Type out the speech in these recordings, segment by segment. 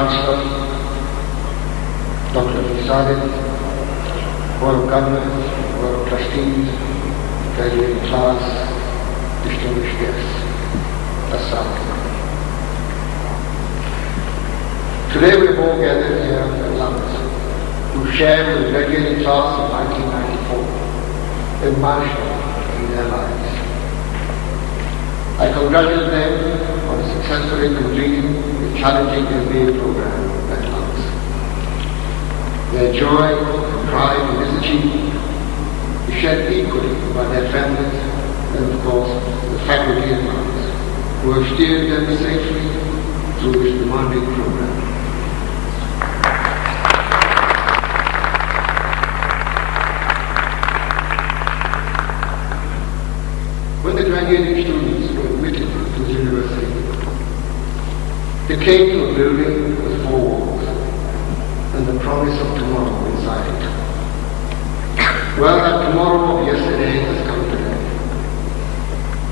Pro-Chancellor, Dr. Nafis Sadik, Board of Governors, Board of Trustees, graduating class, distinguished guests. Assalamu alaikum. Today we have all gathered here at LUMS who shared with the graduating class of 1994 a milestone in their lives. I congratulate them on successfully completing the challenging MBA program at LUMS. Their joy and pride in this achievement is shared equally by their families and, of course, the faculty at LUMS, who have steered them safely through this demanding program. When the graduating students were admitted to the university, they came to a building with 4 walls and the promise of tomorrow inside it. Well, that tomorrow of yesterday has come today.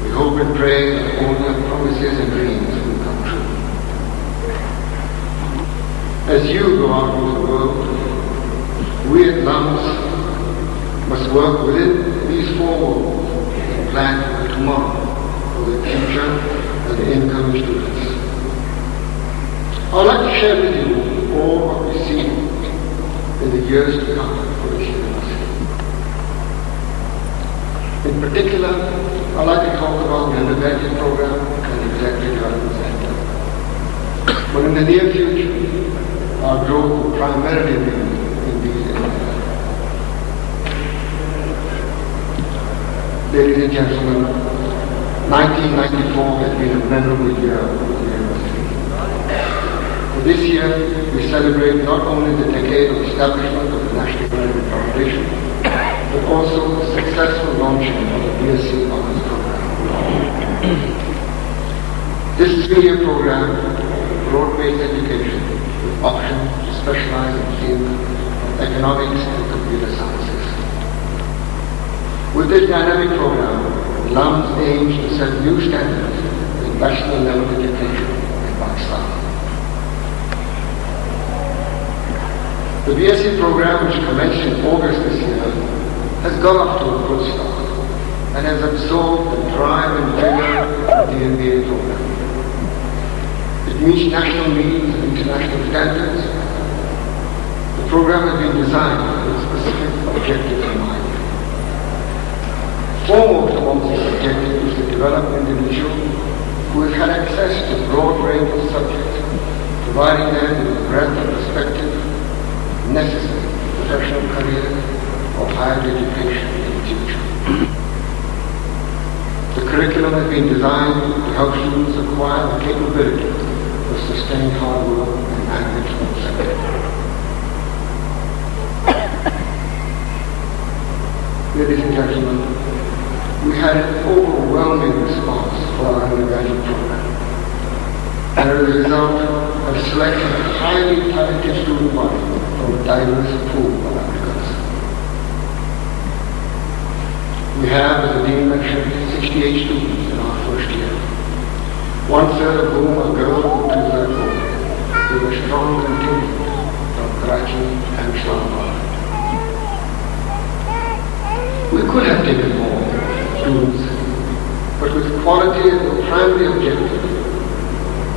We hope and pray that all their promises and dreams will come true. As you go out into the world, we at LUMS must work within these 4 walls and plan for tomorrow for the future and the incoming students. I would like to share with you all what we see in the years to come for this university. In particular, I'd like to talk about the undergraduate program and the executive development center. But in the near future, our growth will primarily be in these areas. Ladies and gentlemen, 1994 has been a memorable year for the university. For this year, we celebrate not only the decade of establishment of the National Graduate Foundation, but also the successful launching of the BSc Honors Program. This 3-year program, broad-based education with options to specialize in fields of economics and computer sciences. With this dynamic program, LUMS aims to set new standards in national level education in Pakistan. The BSc program, which commenced in August this year, has got off to a good start and has absorbed the drive and vigor of the MBA program. It meets national needs and international standards. The program has been designed with specific objectives in mind. Foremost amongst these objectives is to develop an individual who has had access to a broad range of subjects, providing them with the breadth of perspective necessary for professional careers or higher education in the future. The curriculum has been designed to help students acquire the capability of sustained hard work and analytical thinking. Ladies and gentlemen, we had an overwhelming response for our undergraduate program, and as a result have selected a highly talented student body from a diverse pool of applicants. We have, as the Dean mentioned, 68 students in our first year, 1/3 of whom are girls and 2/3 boys, with a strong contingent from Karachi and Islamabad. We could have taken more students, but with quality as the primary objective,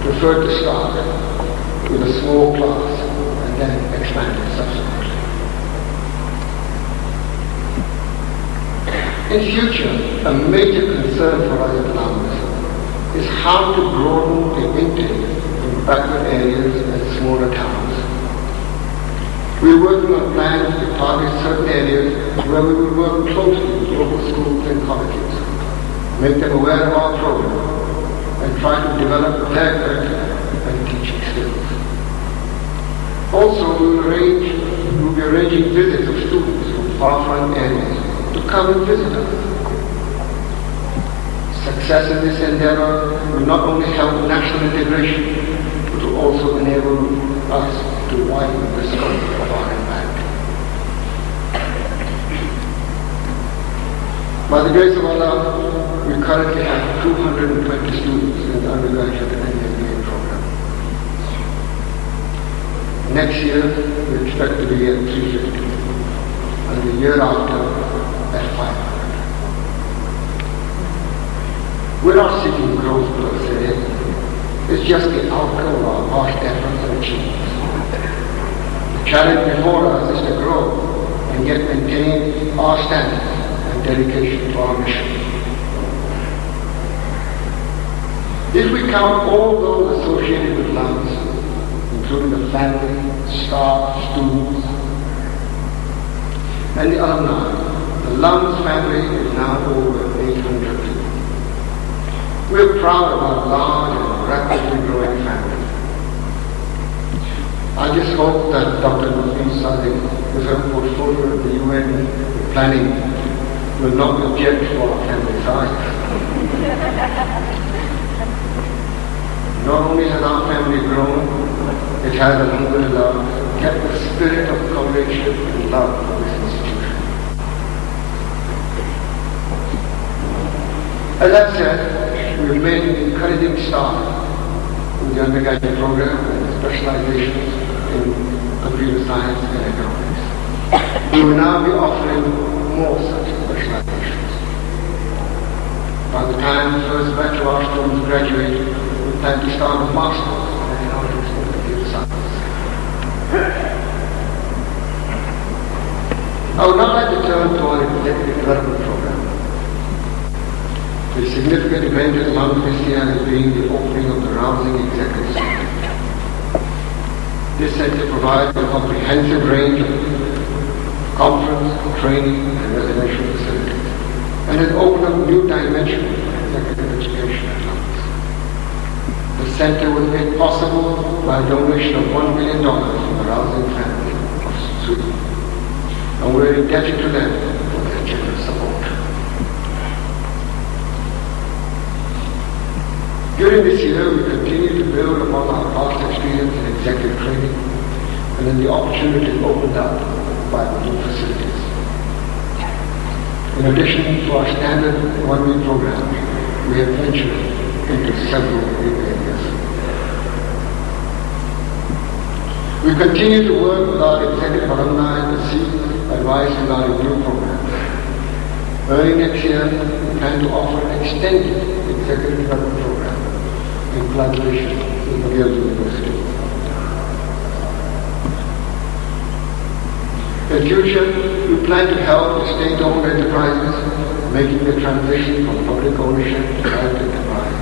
preferred to start with a small class and then expand it subsequently. In future, a major concern for us at LUMS is how to broaden the intake from backward areas and smaller towns. We are working on plans to target certain areas where we will work closely with local schools and colleges, make them aware of our program, and try to develop their curriculum and teaching skills. Also, we will be arranging visits of students from far-flung areas to come and visit us. Success in this endeavor will not only help national integration, but will also enable us to widen the scope of our impact. By the grace of Allah, we currently have 220 students in the undergraduate and MBA program. Next year, we expect to be at 350. And the year after, at 500. We're not seeking growth per se. It's just the outcome of our past efforts and achievements. The challenge before us is to grow and yet maintain our standards and dedication to our mission. If we count all those associated with LUMS, including the family, staff, students, and the alumni, the LUMS family is now over 800 people. We're proud of our large and rapidly growing family. I just hope that Dr. Nafis Sadik, with her portfolio at the UN planning, will not object to our family size. Not only has our family grown, it has, alhamdulillah, kept the spirit of comradeship and love for this institution. As I've said, we've made an encouraging start with the undergraduate program and specializations in computer science and economics. We will now be offering more such specializations. By the time the first batch of our students graduate, we plan to start a master's in economics and computer science. I would now like to turn to our executive development program. The significant event at LUMS this year has been the opening of the Rousing Executive Center. This center provides a comprehensive range of conference, training, and residential facilities, and has opened up new dimensions for executive education at LUMS. The center was made possible by a donation of $1 million from the Rousing family of Sweden, and we're indebted to them for their generous support. During this year, we continue to build upon our past experience in executive training and in the opportunities opened up by the new facilities. In addition to our standard one-week program, we have ventured into several new areas. We continue to work with our executive alumni to seek advice regarding new programs. Early next year, we plan to offer an extended executive development program in collaboration with Yale University. In future, we plan to help the state-owned enterprises making the transition from public ownership to private enterprise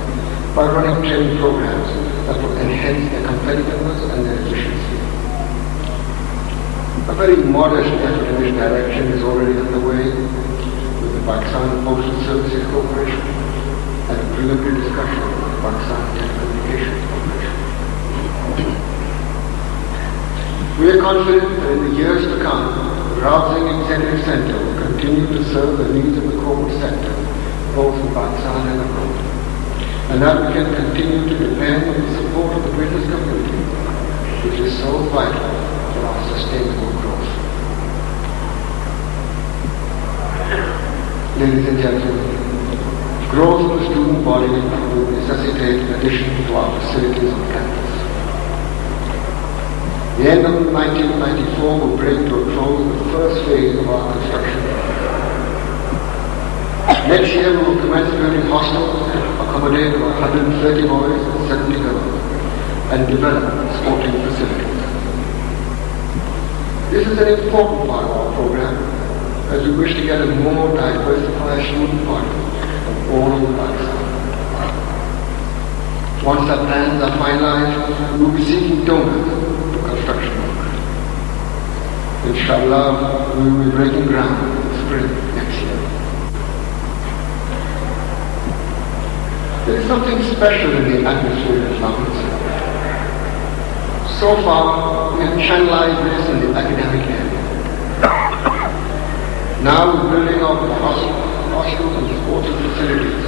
by running training programs that will enhance their competitiveness and their efficiency. A very modest effort in this direction is already underway with the Pakistan Postal Services Corporation and a preliminary discussion with the Pakistan Telecommunications Corporation. We are confident that in the years to come, the Rousing Executive Center will continue to serve the needs of the corporate sector, both in Pakistan and abroad, and that we can continue to depend on the support of the business community, which is so vital for our sustainable growth. Ladies and gentlemen, growth of the student body will necessitate addition to our facilities on campus. The end of 1994 will bring to a close the first phase of our construction. Next year we will commence building hostels to accommodate about 130 boys and 70 girls and develop sporting facilities. This is an important part of our program as we wish to get a more diversified student body from all over Pakistan. Once our plans are finalized, we will be seeking donors to construction work. Inshallah, we will be breaking ground in spring next year. There is something special in the atmosphere of LUMS. So far, we have channelized this in the academic area. Now, with building of the hostels and sporting facilities,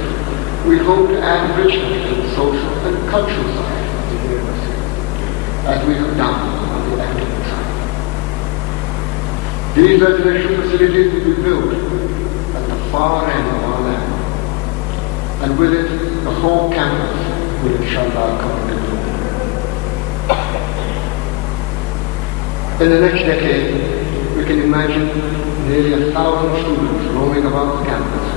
we hope to add richness to the social and cultural side of the university, as we have done on the academic side. These residential facilities will be built at the far end of our land, and with it, the whole campus will inshallah come into bloom. In the next decade, we can imagine nearly 1,000 students roaming about the campus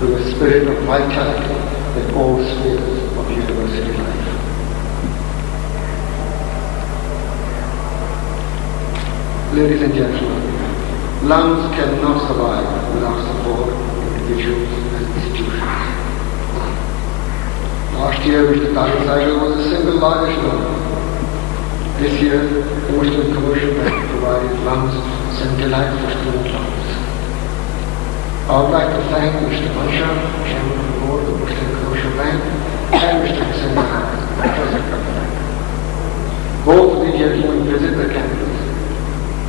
with a spirit of vitality in all spheres of university life. Ladies and gentlemen, LUMS cannot survive without support of individuals and institutions. Last year, Mr. Nafis was the single largest donor. This year, the Muslim Commercial Bank provided LUMS centralized for student loans. I would like to thank Mr. Mansha, Chairman of the Board of the Muslim Commercial Bank, and Mr. Hussain, President of the bank. Both of these gentlemen visit the campus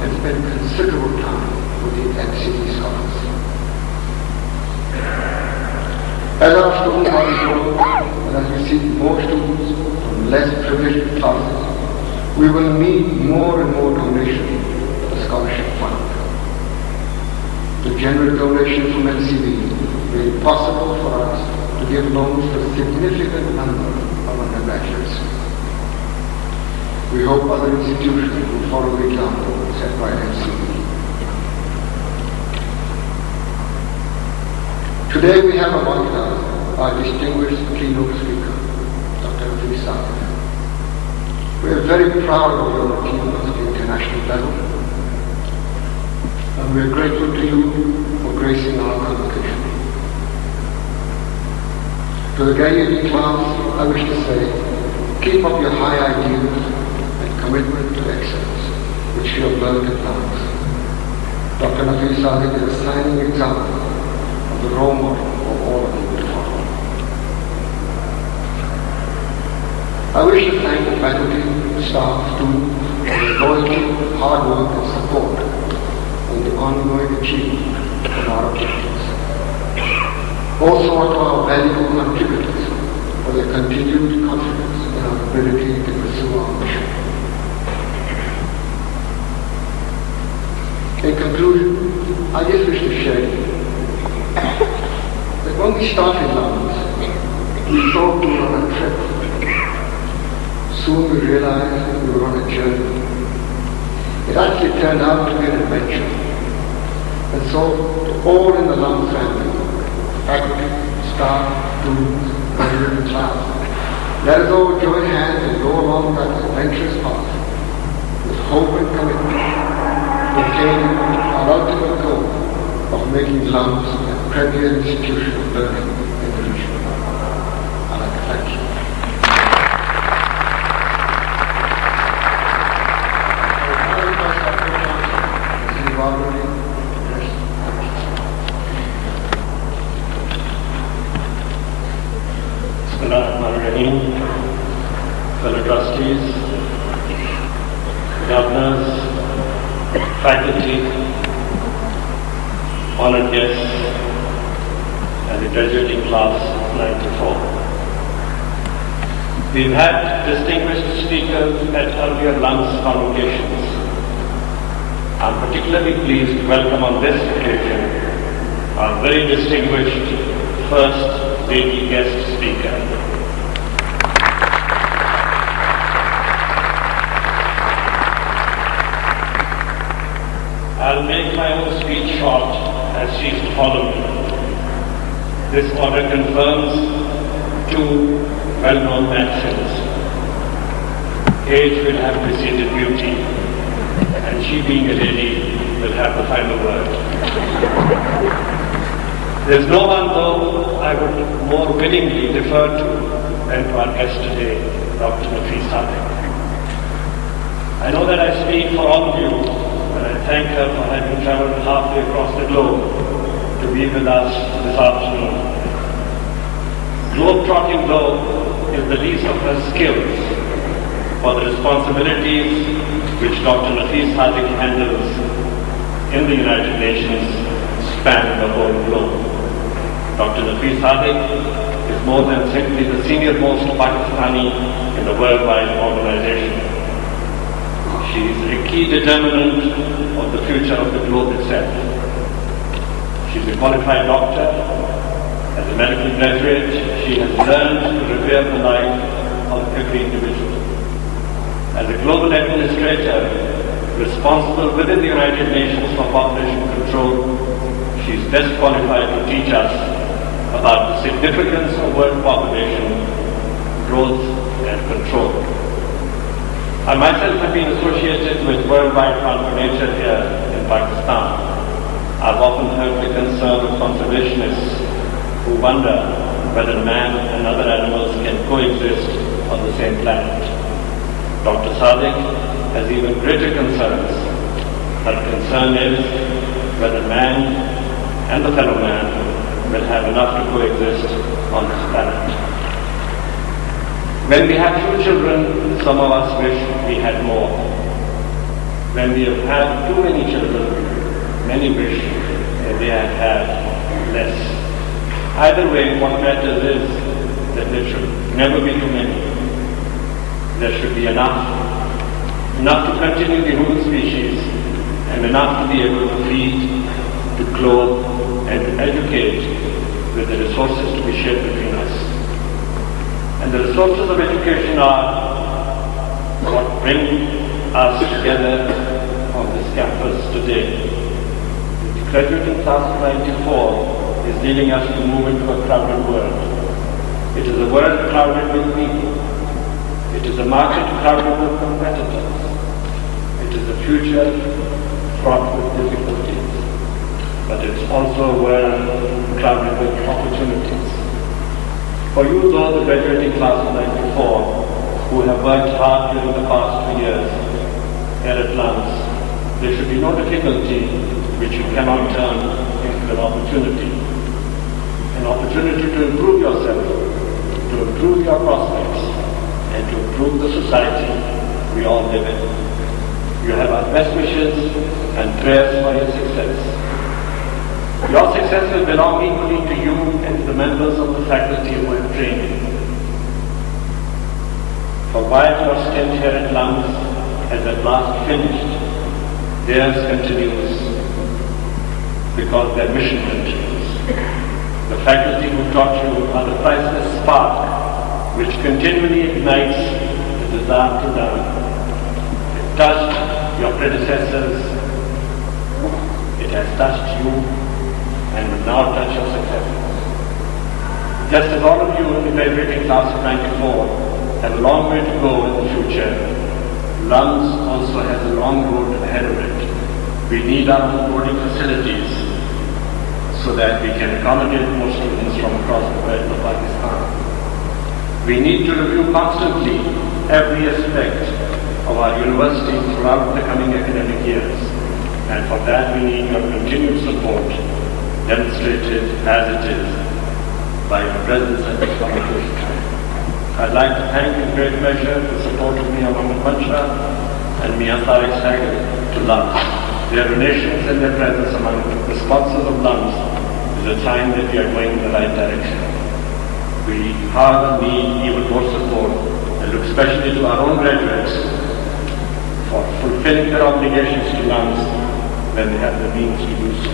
and spend considerable time with the MCD scholars. As our student body grows and as we see more students from less privileged classes, we will need more and more donations for the scholarship fund. The general donation from LCB made it possible for us to give loans to a significant number of undergraduates. We hope other institutions will follow the example set by LCB. Today we have among us our distinguished keynote speaker, Dr. Nafis Sadik. We are very proud of your achievements at the international level, and we are grateful to you for gracing our convocation. To the graduating class, I wish to say, keep up your high ideals and commitment to excellence, which you have learned at LUMS. Dr. Nafis Sadik is a shining example of the role model for all of you to follow. I wish to thank the faculty, staff, students for their loyalty, hard work and support in the ongoing achievement of our objectives. Also to our valuable contributors for their continued confidence in our ability to pursue our mission. In conclusion, I just wish to share that when we started LUMS, we thought we were on a trip. Soon we realized we were on a journey. It actually turned out to be an adventure. And so, to all in the LUMS family, faculty, staff, students, graduate and class, let us all join hands and go along that adventurous path with hope and commitment to attain our ultimate goal of making LUMS a premier institution of learning in the region. I'd like to thank you. Fellow trustees, governors, faculty, honored guests, and the graduating class of 94. We've had distinguished speakers at earlier LUMS convocations. I'm particularly pleased to welcome on this occasion our very distinguished first lady guest speaker. I'll make my own speech short as she's to follow me. This order confirms two well-known maxims. Age will have preceded beauty, and she being a lady will have the final word. There's no one, though, I would more willingly defer to than to our guest today, Dr. Nafis Sadik. I know that I speak for all of you, and I thank her for having traveled halfway across the globe to be with us this afternoon. Globe-trotting, though, is the least of her skills, for the responsibilities which Dr. Nafis Sadik handles in the United Nations span the whole globe. Dr. Nafis Sadik is more than simply the senior-most Pakistani in the worldwide organization. She is a key determinant of the future of the globe itself. She is a qualified doctor. As a medical graduate, she has learned to revere the life of every individual. As a global administrator responsible within the United Nations for population control. She is best qualified to teach us about the significance of world population growth and control. I myself have been associated with Worldwide Fund for Nature here in Pakistan. I've often heard the concern of conservationists who wonder whether man and other animals can coexist on the same planet. Dr. Sadik has even greater concerns. Her concern is whether man and the fellow man will have enough to coexist on this planet. When we have few children, some of us wish we had more. When we have had too many children, many wish that they had had less. Either way, what matters is that there should never be too many. There should be enough to continue the human species, and enough to be able to feed, to clothe, and to educate with the resources to be shared between us. And the resources of education are what bring us together on this campus today. The graduating class of 94 is leading us to move into a crowded world. It is a world crowded with people. It is a market crowded with competitors. It is a future fraught with difficulties. But it's also a world crowded with opportunities. For you, though, the graduating class of 94, who have worked hard during the past 2 years here at LUMS, there should be no difficulty which you cannot turn into an opportunity. An opportunity to improve yourself, to improve your prospects, and to improve the society we all live in. You have our best wishes and prayers for your success. Your success will belong equally to you and to the members of the faculty who have trained you. For while your stint here at LUMS has at last finished, theirs continues because their mission continues. The faculty who taught you are the priceless spark which continually ignites the desire to learn. It touched your predecessors, it has touched you, and will now touch your successors. Just as all of you in the graduating class of 94 have a long way to go in the future, LUMS also has a long road ahead of it. We need our own boarding facilities so that we can accommodate more students from across the world of Pakistan. We need to review constantly every aspect of our university throughout the coming academic years, and for that we need your continued support, demonstrated as it is by your presence at this convocation. I'd like to thank in great measure the support of Mia Mohammed Manshah and Mia Tariq Sagar to LUMS. Their donations and their presence among the sponsors of LUMS is a sign that we are going in the right direction. We however need even more support and look especially to our own graduates for fulfilling their obligations to LUMS when they have the means to do so.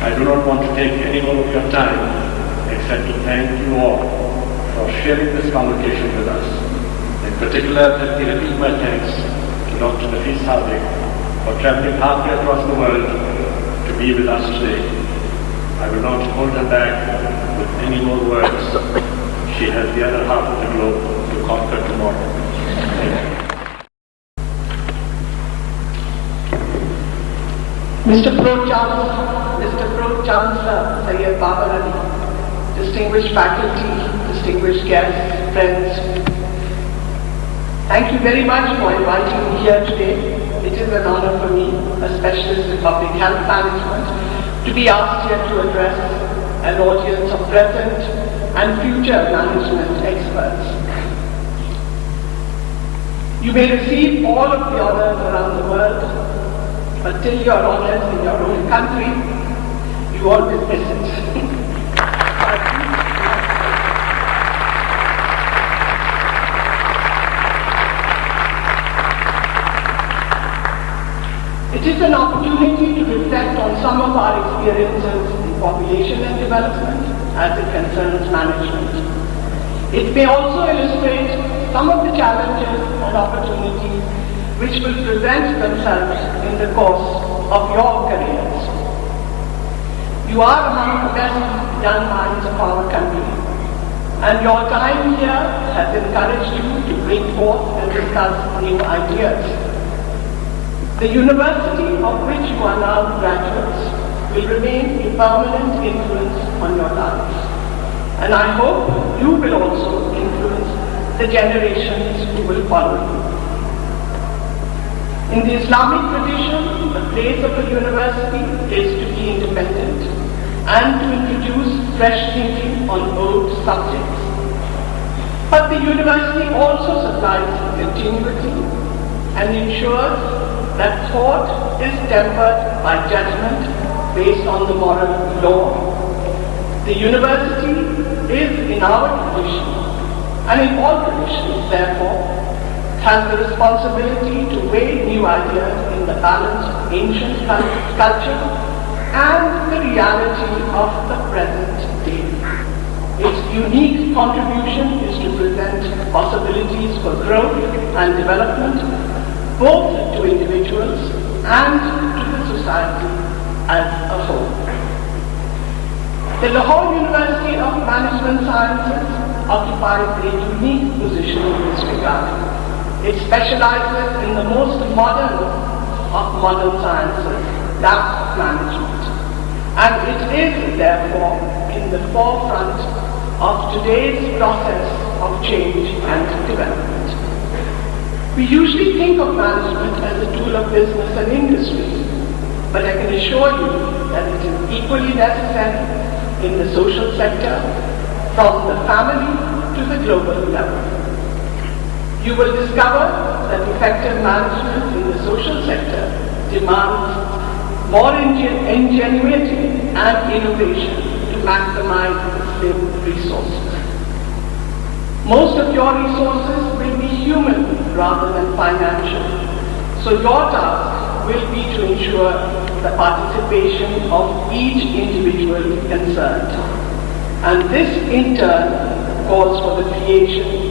I do not want to take any more of your time except to thank you all for sharing this convocation with us. In particular, let me repeat my thanks to Dr. Nafis Sadik for traveling halfway across the world to be with us today. I will not hold her back with any more words. She has the other half of the globe to conquer tomorrow. Thank you. Mr. Pro-Chancellor Syed Babar Ali, distinguished faculty, distinguished guests, friends, thank you very much for inviting me here today. It is an honor for me, a specialist in public health management, to be asked here to address an audience of present and future management experts. You may receive all of the honors around the world, but till you're honors in your own country, you always miss it. It is an opportunity to reflect on some of our experiences in population and development as it concerns management. It may also illustrate some of the challenges and opportunities which will present themselves in the course of your careers. You are among the best young minds of our country, and your time here has encouraged you to bring forth and discuss new ideas. The university of which you are now graduates will remain a permanent influence on your lives, and I hope you will also influence the generations who will follow you. In the Islamic tradition, the place of a university is to be independent and to introduce fresh thinking on old subjects. But the university also supplies continuity and ensures that thought is tempered by judgment based on the moral law. The university is in our tradition, and in all traditions, therefore, has the responsibility to weigh new ideas in the balance of ancient culture and the reality of the present day. Its unique contribution is to present possibilities for growth and development, both to individuals and to the society as a whole. The Lahore University of Management Sciences occupies a unique position in this regard. It specializes in the most modern of modern sciences, that of management, and it is therefore in the forefront of today's process of change and development. We usually think of management as a tool of business and industry, but I can assure you that it is equally necessary in the social sector, from the family to the global level. You will discover that effective management in the social sector demands more ingenuity and innovation to maximize the slim resources. Most of your resources will be human rather than financial, so your task will be to ensure the participation of each individual concerned. And this in turn calls for the creation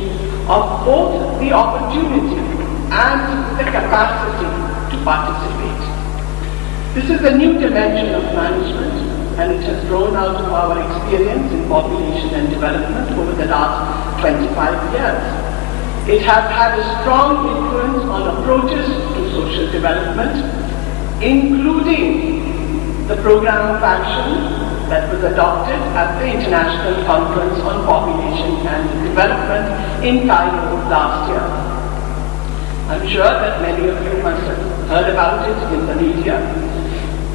of both the opportunity and the capacity to participate. This is a new dimension of management, and it has grown out of our experience in population and development over the last 25 years. It has had a strong influence on approaches to social development, including the program of action that was adopted at the International Conference on Population and Development in Cairo last year. I'm sure that many of you must have heard about it in the media.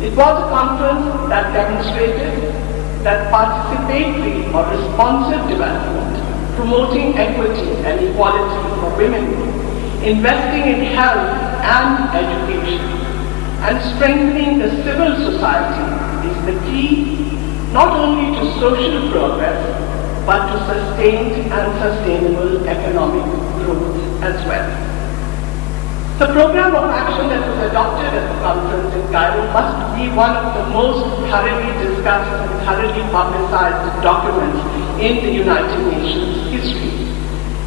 It was a conference that demonstrated that participatory or responsive development, promoting equity and equality for women, investing in health and education, and strengthening the civil society is the key not only to social progress, but to sustained and sustainable economic growth as well. The program of action that was adopted at the conference in Cairo must be one of the most thoroughly discussed and thoroughly publicized documents in the United Nations history.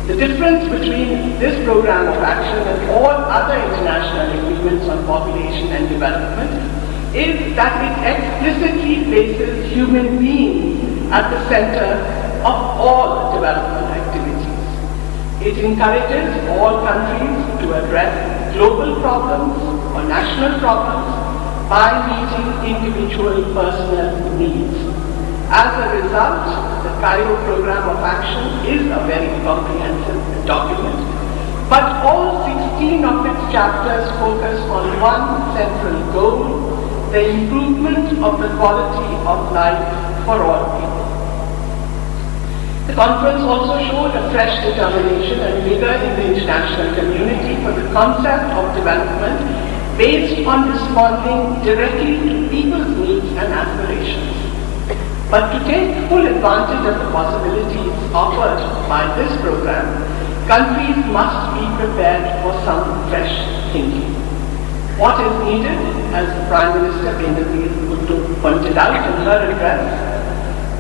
The difference between this program of action and all other international agreements on population and development is that it explicitly places human beings at the center of all development activities. It encourages all countries to address global problems or national problems by meeting individual personal needs. As a result, the Cairo Program of Action is a very comprehensive document, but all 16 of its chapters focus on one central goal: the improvement of the quality of life for all people. The conference also showed a fresh determination and vigor in the international community for the concept of development based on responding directly to people's needs and aspirations. But to take full advantage of the possibilities offered by this program, countries must be prepared for some fresh thinking. What is needed, as Prime Minister Benazir Bhutto pointed out in her address,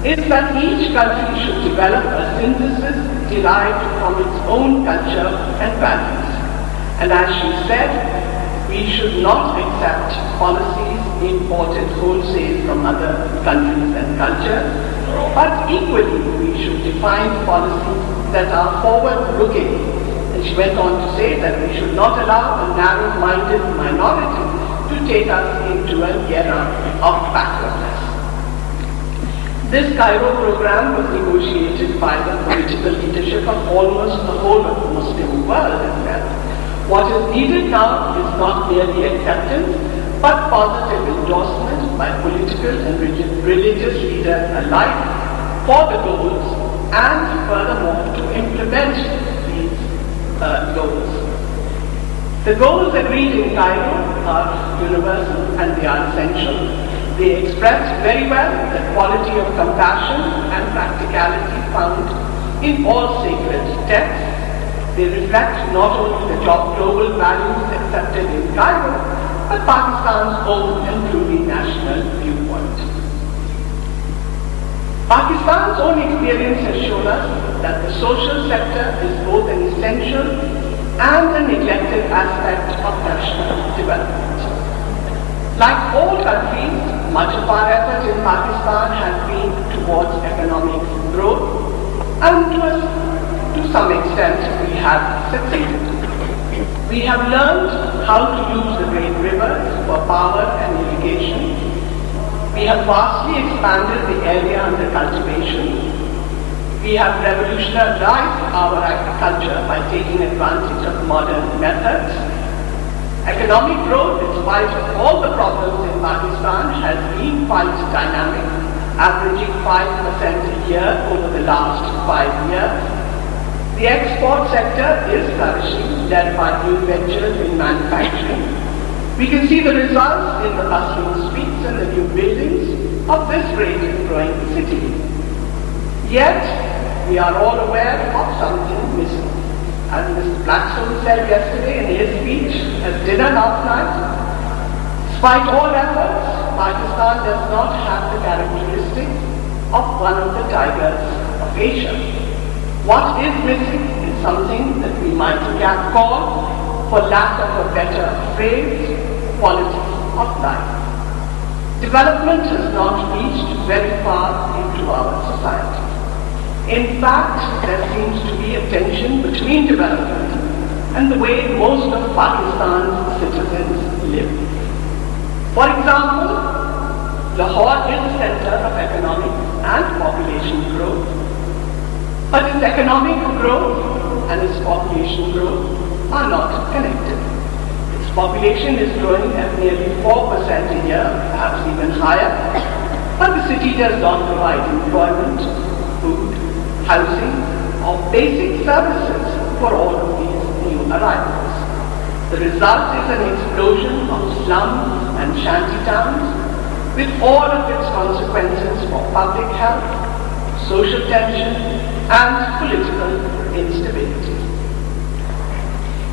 is that each country should develop a synthesis derived from its own culture and values. And as she said, we should not accept policies imported wholesale from other countries and cultures, but equally we should define policies that are forward-looking. And she went on to say that we should not allow a narrow-minded minority to take us into an era of backwardness. This Cairo program was negotiated by the political leadership of almost the whole of the Muslim world as well. What is needed now is not merely acceptance, but positive endorsement by political and religious leaders alike for the goals and furthermore to implement these goals. The goals agreed in Cairo are universal and they are essential. They express very well the quality of compassion and practicality found in all sacred texts. They reflect not only the global values accepted in Cairo, but Pakistan's own and truly national viewpoint. Pakistan's own experience has shown us that the social sector is both an essential and a neglected aspect of national development. Like all countries, much of our effort in Pakistan has been towards economic growth, and to some extent we have succeeded. We have learned how to use the great rivers for power and irrigation. We have vastly expanded the area under cultivation. We have revolutionized our agriculture by taking advantage of modern methods. Economic growth, in spite of all the problems in Pakistan, has been quite dynamic, averaging 5% a year over the last 5 years. The export sector is flourishing, led by new ventures in manufacturing. We can see the results in the bustling streets and the new buildings of this great and growing city. Yet, we are all aware of something missing. As Mr. Blackstone said yesterday in his speech at dinner last night, despite all efforts, Pakistan does not have the characteristics of one of the tigers of Asia. What is missing is something that we might call, for lack of a better phrase, quality of life. Development has not reached very far into our society. In fact, there seems to be a tension between development and the way most of Pakistan's citizens live. For example, Lahore is the center of economic and population growth. But its economic growth and its population growth are not connected. Its population is growing at nearly 4% a year, perhaps even higher, but the city does not provide employment, food, housing, or basic services for all of these new arrivals. The result is an explosion of slums and shanty towns, with all of its consequences for public health, social tension, and political instability.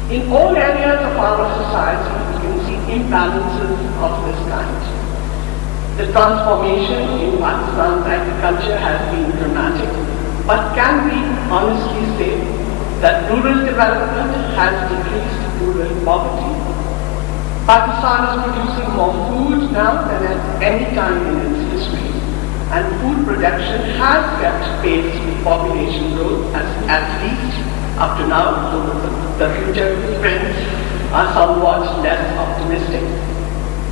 In all areas of our society, we can see imbalances of this kind. The transformation in Pakistan's agriculture has been dramatic, but can we honestly say that rural development has decreased rural poverty? Pakistan is producing more food now than at any time in its history, and food production has kept pace with population growth, at least up to now, though the future trends are somewhat less optimistic.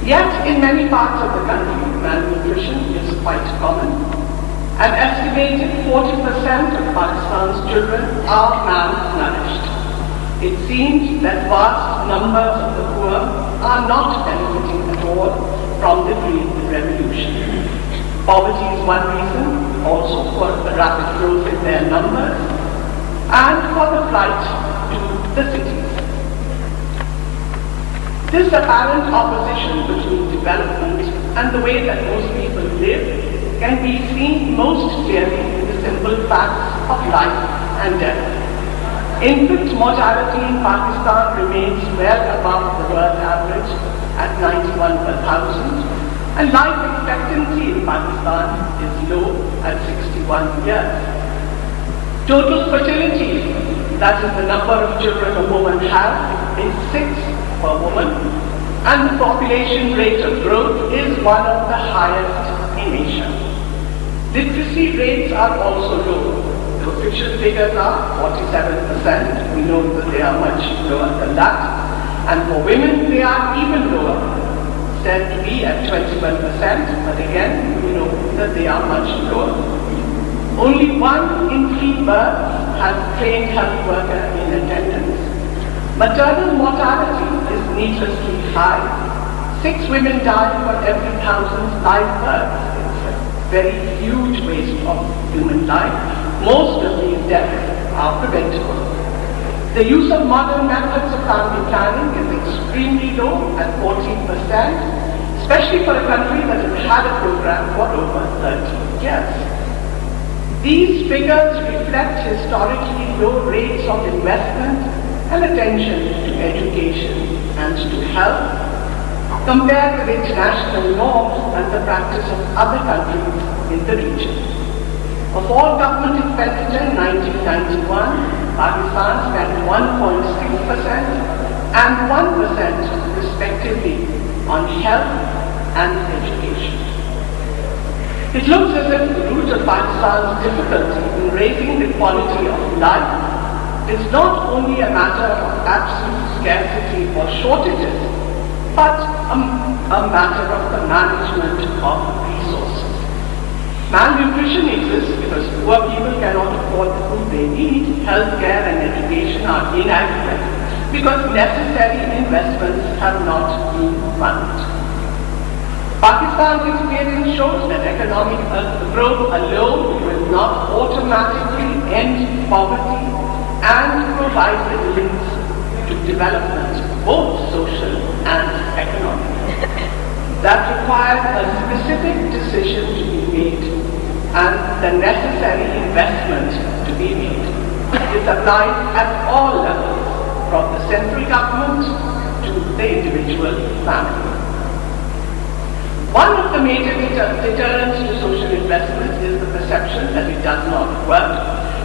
Yet, in many parts of the country, malnutrition is quite common. An estimated 40% of Pakistan's children are malnourished. It seems that vast numbers of the poor are not benefiting at all from the Green Revolution. Poverty is one reason, also for the rapid growth in their numbers, and for the flight to the cities. This apparent opposition between development and the way that most people live can be seen most clearly in the simple facts of life and death. Infant mortality in Pakistan remains well above the world average at 91 per thousand, and life expectancy in Pakistan is low at 61 years. Total fertility, that is the number of children a woman has, is 6 per woman, and the population rate of growth is one of the highest in Asia. Literacy rates are also low. The official figures are 47%. We know that they are much lower than that. And for women, they are even lower, said to be at 21%, but again, we know that they are much lower. Only 1 in 3 births has a trained health worker in attendance. Maternal mortality is needlessly high. 6 women die for every 1,000 live births. It's a very huge waste of human life. Most of these deaths are preventable. The use of modern methods of family planning is extremely low at 14%, especially for a country that has had a program for over 30 years. These figures reflect historically low rates of investment and attention to education and to health, compared with international norms and the practice of other countries in the region. Of all government expenditure in 1991, Pakistan spent 1.6% and 1% respectively on health and education. It looks as if the root of Pakistan's difficulty in raising the quality of life is not only a matter of absolute scarcity or shortages, but a matter of the management of resources. Malnutrition exists because poor people cannot afford the food they need. Healthcare and education are inadequate because necessary investments have not been funded. Pakistan's experience shows that economic growth alone will not automatically end poverty and provide the means to development, both social and economic. That requires a specific decision to be made and the necessary investment to be made. It applies at all levels, from the central government to the individual family. One of the major deterrents to social investment is the perception that it does not work,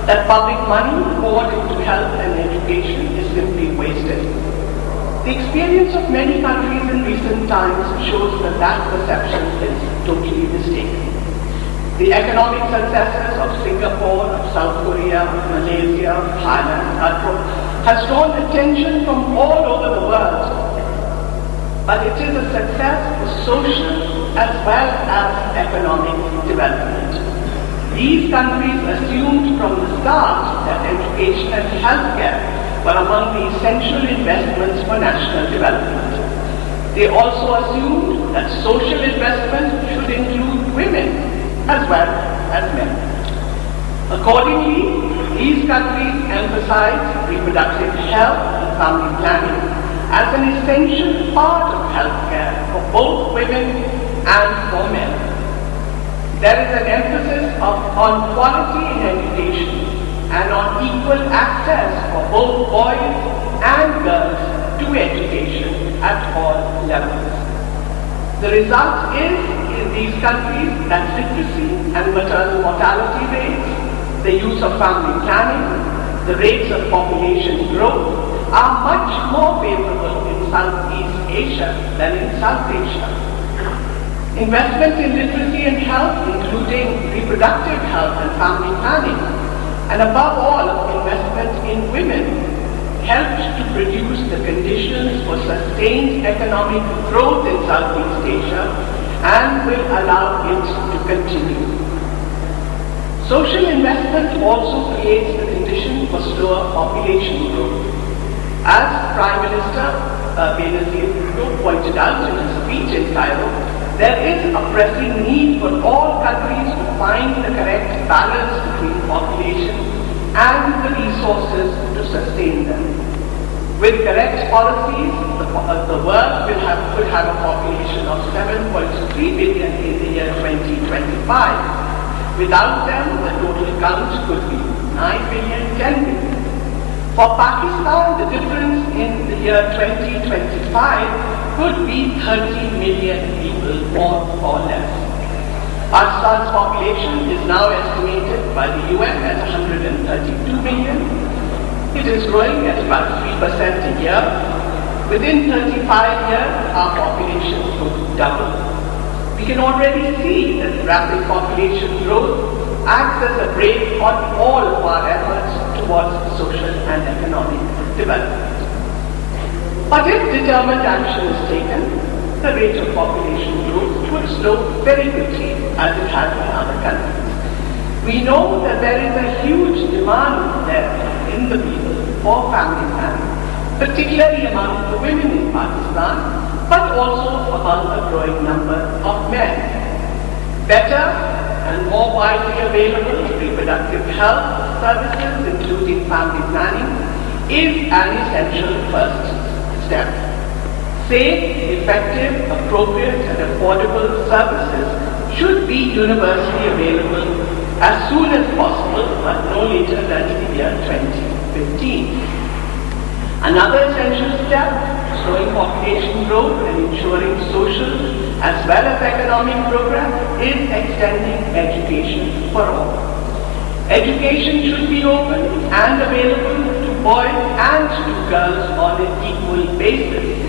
that public money poured into health and education is simply wasted. The experience of many countries in recent times shows that that perception is totally mistaken. The economic successes of Singapore, of South Korea, of Malaysia, of Thailand, has drawn attention from all over the world. But it is a success for social as well as economic development. These countries assumed from the start that education and healthcare were among the essential investments for national development. They also assumed that social investment should include women as well as men. Accordingly, these countries emphasize reproductive health and family planning as an essential part of healthcare for both women and for men. There is an emphasis on quality in education and on equal access for both boys and girls to education at all levels. The result is, in these countries, that literacy and maternal mortality rates, the use of family planning, the rates of population growth are much more favorable in Southeast Asia than in South Asia. Investment in literacy and health, including reproductive health and family planning, and above all, investment in women, helped to produce the conditions for sustained economic growth in Southeast Asia and will allow it to continue. Social investment also creates the condition for slower population growth. As Prime Minister Benazir Bhutto pointed out in his speech in Cairo, there is a pressing need for all countries to find the correct balance between population and the resources to sustain them. With correct policies, the world could have a population of 7.3 billion in the year 2025. Without them, the total count could be 9 billion, 10 billion. For Pakistan, the difference in the year 2025 could be 30 million people, more or less. Pakistan's population is now estimated by the UN at 132 million. It is growing at about 3% a year. Within 35 years, our population would double. We can already see that rapid population growth acts as a brake on all of our efforts towards social and economic development. But if determined action is taken, the rate of population growth would slow very quickly, as it has in other countries. We know that there is a huge demand there in the people for family planning, particularly among the women in Pakistan, but also among a growing number of men. Better and more widely available reproductive health services, including family planning, is an essential first step. Safe, effective, appropriate, and affordable services should be universally available as soon as possible, but no later than the year 2015. Another essential step, slowing population growth and ensuring social as well as economic progress, is extending education for all. Education should be open and available to boys and to girls on an equal basis.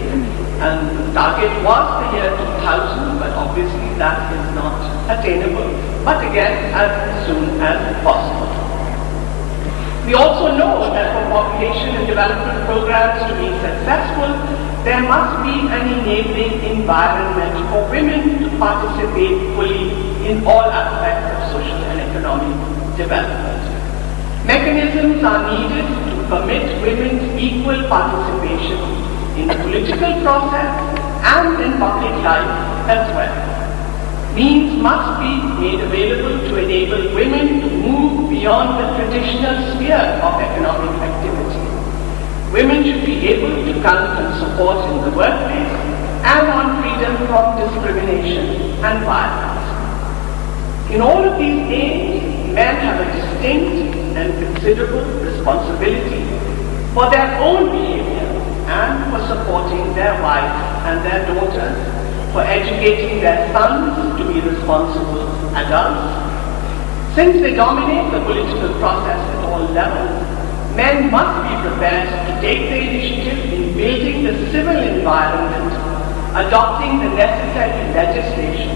And the target was the year 2000, but obviously that is not attainable. But again, as soon as possible. We also know that for population and development programs to be successful, there must be an enabling environment for women to participate fully in all aspects of social and economic development. Mechanisms are needed to permit women's equal participation in the political process and in public life as well. Means must be made available to enable women to move beyond the traditional sphere of economic activity. Women should be able to count on support in the workplace and on freedom from discrimination and violence. In all of these aims, men have a distinct and considerable responsibility for their own behavior and for supporting their wives and their daughters, for educating their sons to be responsible adults. Since they dominate the political process at all levels, men must be prepared to take the initiative in building the civil environment, adopting the necessary legislation,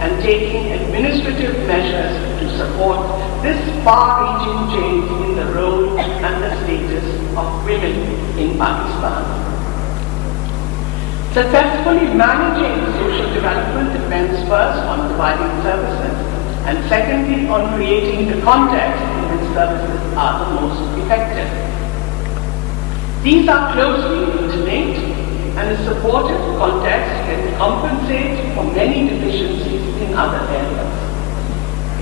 and taking administrative measures to support this far-reaching change in the role and the status of women in Pakistan. Successfully managing social development depends first on providing services and secondly on creating the context in which services are the most effective. These are closely interlinked, and a supportive context can compensate for many deficiencies in other areas.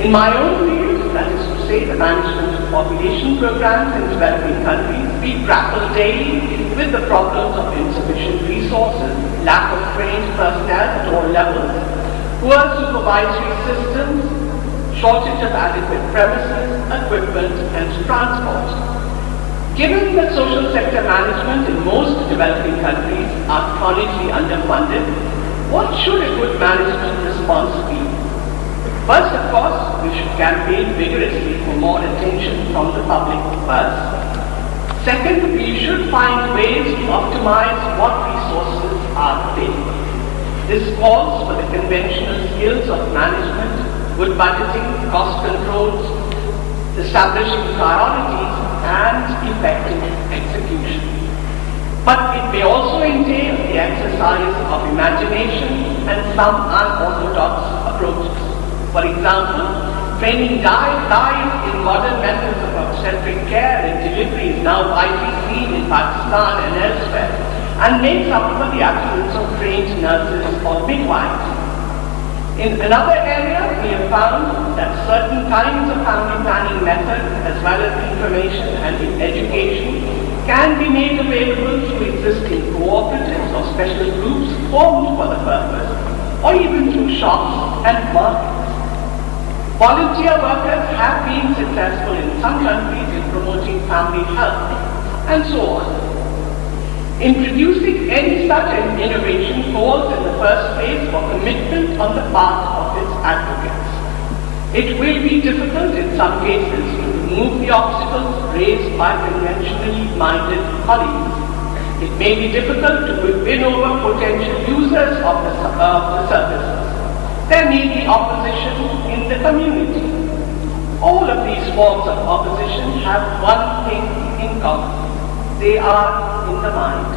In my own field, that is to say the management of population programs in developing countries, we grapple daily with the problems of insufficient resources, lack of trained personnel at all levels, poor supervisory systems, shortage of adequate premises, equipment, and transport. Given that social sector management in most developing countries are chronically underfunded, what should a good management response be? First, of course, we should campaign vigorously for more attention from the public purse. Second, we should find ways to optimize what resources are available. This calls for the conventional skills of management, good budgeting, cost controls, establishing priorities, and effective execution. But it may also entail the exercise of imagination and some unorthodox approaches. For example, training live in modern methods of obstetric care and delivery is now widely seen in Pakistan and elsewhere, and makes up for the absence of trained nurses or midwives. In another area, we have found that certain kinds of family planning methods, as well as information and education, can be made available through existing cooperatives or special groups formed for the purpose, or even through shops and markets. Volunteer workers have been successful in some countries in promoting family health, and so on. Introducing any such an innovation calls in the first place for commitment on the part of its advocates. It will be difficult in some cases to remove the obstacles raised by conventionally minded colleagues. It may be difficult to win over potential users of the services. There may be opposition in the community. All of these forms of opposition have one thing in common. They are in the mind.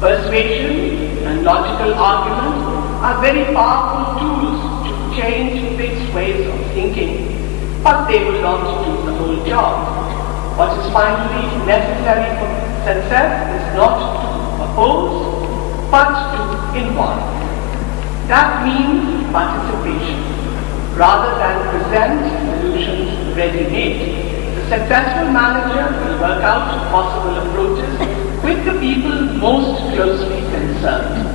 Persuasion and logical argument are very powerful tools to change fixed ways of thinking, but they will not do the whole job. What is finally necessary for success is not to oppose, but to involve. That means participation, rather than present solutions ready-made. The successful manager will work out possible approaches with the people most closely concerned.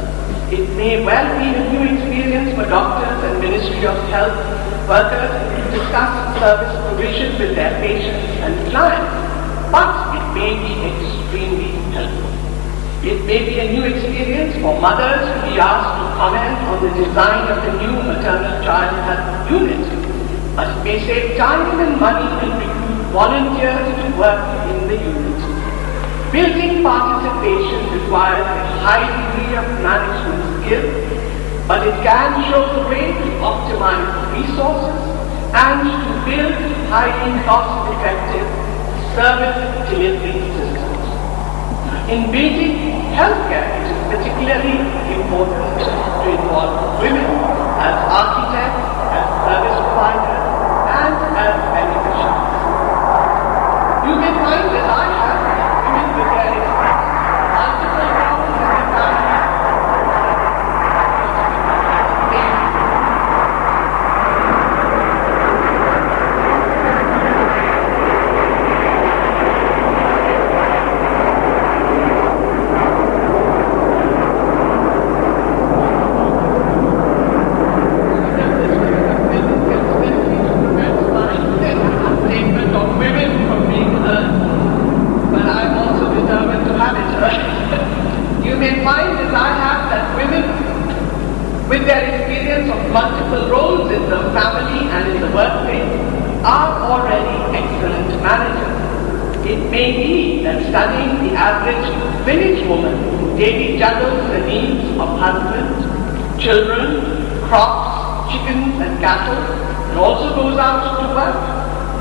It may well be a new experience for doctors and Ministry of Health workers to discuss service provision with their patients and clients, but it may be extremely helpful. It may be a new experience for mothers to be asked to comment on the design of the new maternal child health unit, but it may save time and money and recruit volunteers to work in the unit. Building participation requires a high degree of management skill, but it can show the way to optimize resources and to build highly cost-effective service delivery systems. In building healthcare, it is particularly important to involve women as architects, as service providers, and as beneficiaries. You may find that I have women with their experience, multiple roles in their family. With their experience of multiple roles in the family and in the workplace, are already excellent managers. It may be that studying the average village woman who daily juggles the needs of husband, children, crops, chickens and cattle, and also goes out to work,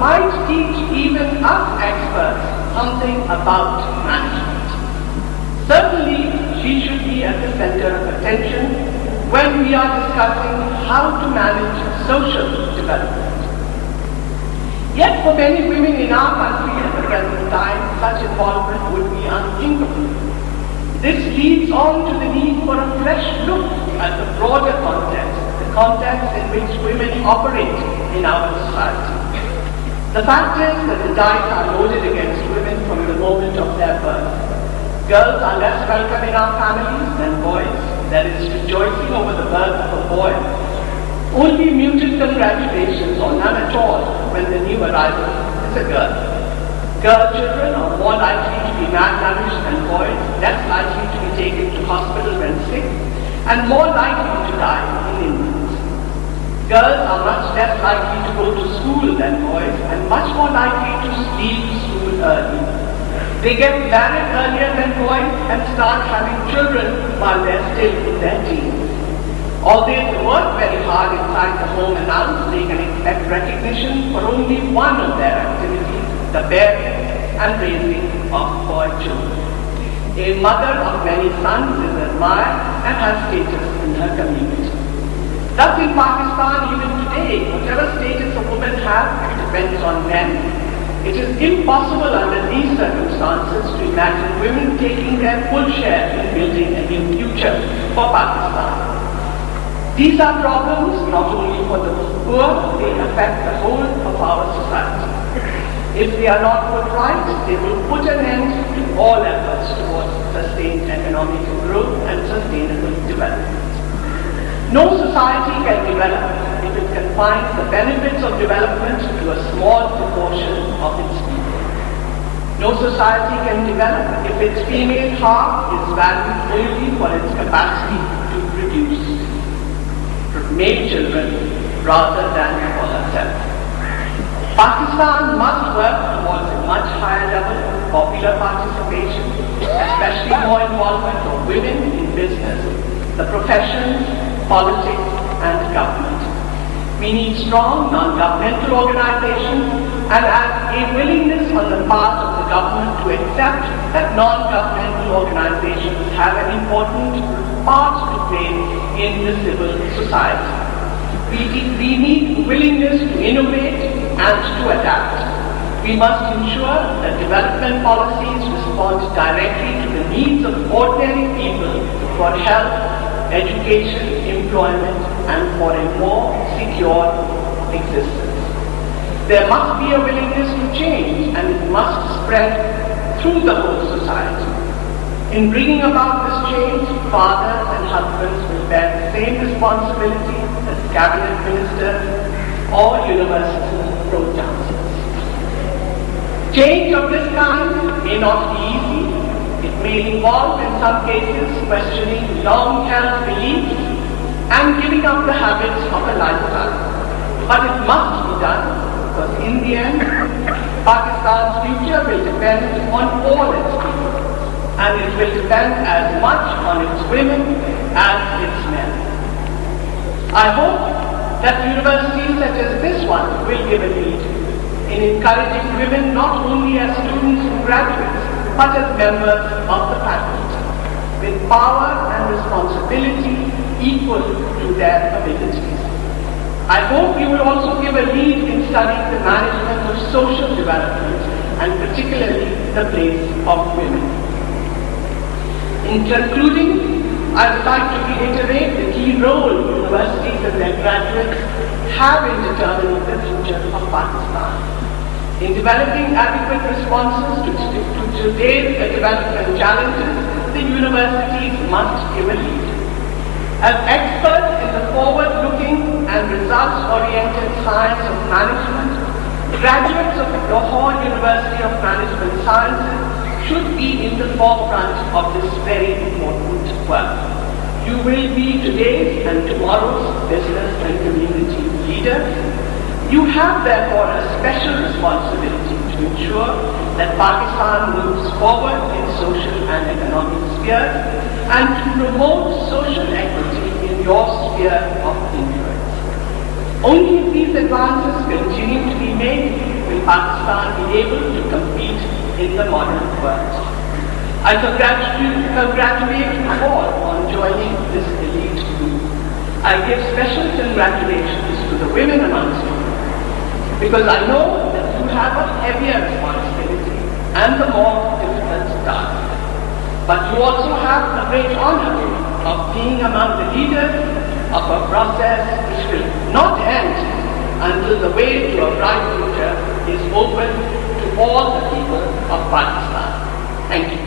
might teach even us experts something about management. Certainly, she should be at the center of attention when we are discussing how to manage social development. Yet for many women in our country at the present time, such involvement would be unthinkable. This leads on to the need for a fresh look at the broader context, the context in which women operate in our society. The fact is that the dice are loaded against women from the moment of their birth. Girls are less welcome in our families than boys. There is rejoicing over the birth of a boy. Only muted congratulations or none at all when the new arrival is a girl. Girl children are more likely to be malnourished than boys, less likely to be taken to hospital when sick, and more likely to die in infancy. Girls are much less likely to go to school than boys and much more likely to leave school early. They get married earlier than boys and start having children while they're still in their teens. Although they work very hard inside the home and out, they can expect recognition for only one of their activities, the bearing and raising of boy children. A mother of many sons is admired and has status in her community. Thus in Pakistan, even today, whatever status a woman has depends on men. It is impossible under these circumstances to imagine women taking their full share in building a new future for Pakistan. These are problems not only for the poor, they affect the whole of our society. If they are not put right, they will put an end to all efforts towards sustained economic growth and sustainable development. No society can develop if it confines the benefits of development to a small proportion of its people. No society can develop if its female half is valued only for its capacity to produce male children rather than for herself. Pakistan must work towards a much higher level of popular participation especially more involvement of women in business, the professions, politics, and government. We need strong non-governmental organizations and a willingness on the part of the government to accept that non-governmental organizations have an important part to play in the civil society. We need willingness to innovate and to adapt. We must ensure that development policies respond directly to the needs of ordinary people for health, education, employment, and for a more secure existence. There must be a willingness to change, and it must spread through the whole society. In bringing about this change, fathers and husbands will bear the same responsibility as cabinet ministers or university pro-chancellors. Change of this kind may not be easy. It may involve, in some cases, questioning long-held beliefs and giving up the habits of a lifetime. But it must be done, because in the end, Pakistan's future will depend on all its people, and it will depend as much on its women as its men. I hope that universities such as this one will give a lead in encouraging women not only as students and graduates, but as members of the faculty, with power and responsibility equal to their abilities. I hope you will also give a lead in studying the management of social development, and particularly the place of women. In concluding, I would like to reiterate the key role universities and their graduates have in determining the future of Pakistan. In developing adequate responses to today's development challenges, the universities must give a lead. As experts in the forward-looking and results-oriented science of management, graduates of Lahore University of Management Sciences should be in the forefront of this very important work. You will be today's and tomorrow's business and community leaders. You have therefore a special responsibility to ensure that Pakistan moves forward in social and economic spheres and to promote social equity in your sphere of influence. Only if these advances continue to be made will Pakistan be able to compete in the modern world. I congratulate you all on joining this elite group. I give special congratulations to the women amongst you, because I know that you have a heavier responsibility and the more difficult task. But you also have the great honor of being among the leaders of a process which will not end until the way to a bright future is open to all the people of Pakistan. Thank you.